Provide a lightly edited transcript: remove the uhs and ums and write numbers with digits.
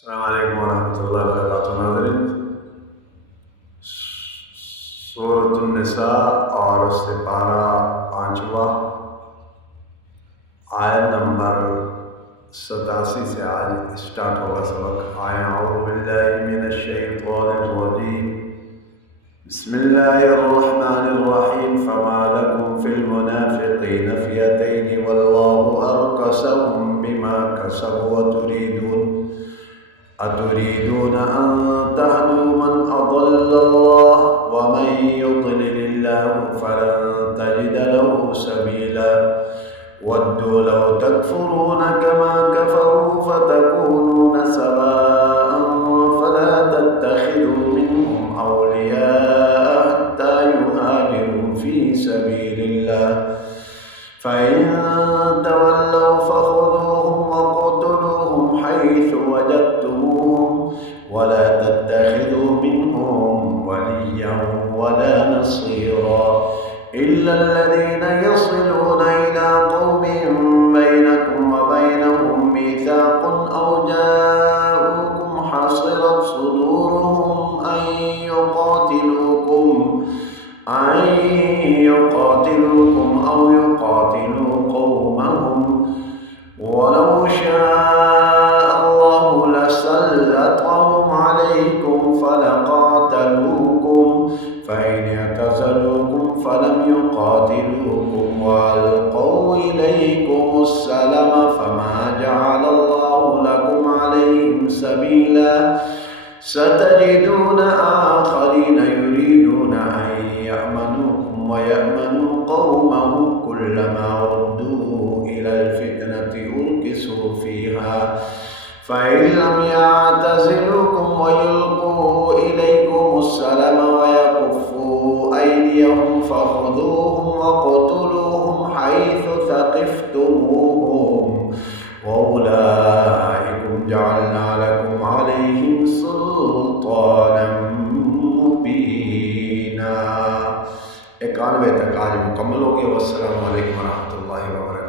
अस्सलाम वालेकुम वरहमतुल्लाहि वबरकातुहू। नाज़रीन, सूरत निसा और उससे पारा 5वां आयत नंबर 87 से आज स्टार्ट होगा सबक। अऊज़ु बिल्लाहि मिनश्शैतानिर्रजीम। बिस्मिल्लाहिर्रहमानिर्रहीम। फमा लकुम फिल मुनाफ़िक़ीना फ़ियतैनि वल्लाहु अरकसहुम बिमा कसबू अतुरीदून अन तहदू मन अज़ल्लल्लाह वमन युज़लिलिल्लाहु फलन तजिद लहु सबीला वद्दू लौ तकफुरून कमा कफरू फतकूनून सवाअन फला तत्तखिज़ू मिनहुम औलियाअ हत्ता युहाजिरू फ़ी सबीलिल्लाह फ़इन तवल्लौ फ़ख़ुज़ूहुम वक़्तुलूहुम हैसु वजदतमूहुम वला तत्तखिज़ू मिनहुम वलिय्यन वला नसीरा इल्ला الذين يصلون إلى قوم بينكم وبينهم ميثاق أو جاءوكم حصرت صدورهم أن يقاتلوكم أو يقاتلوا قومهم ولو شاء الله لسلطهم عليكم فلقاتلوكم فإن اعتزلوكم فلم يقاتلوكم وألقوا إليكم السلم فما جعل الله لكم عليهم سبيلا ستجدون آخرين يريدون أن يأمنوكم ويأمنوا قومهم كلما ردوا إلى الفتنة أركسوا فيها فإن لم يعتزلوكم ويلقوا إليكم السلم ويكفوا أيديهم فخذوهم وقتلوهم حيث ثقفتموهم وأولئكم جعلنا لكم عليهم سلطانا मुबीना। 91 तक आज मुकम्मल हो गया। वस्सलामु अलैकुम वरहमतुल्लाहि वबरकातुहू।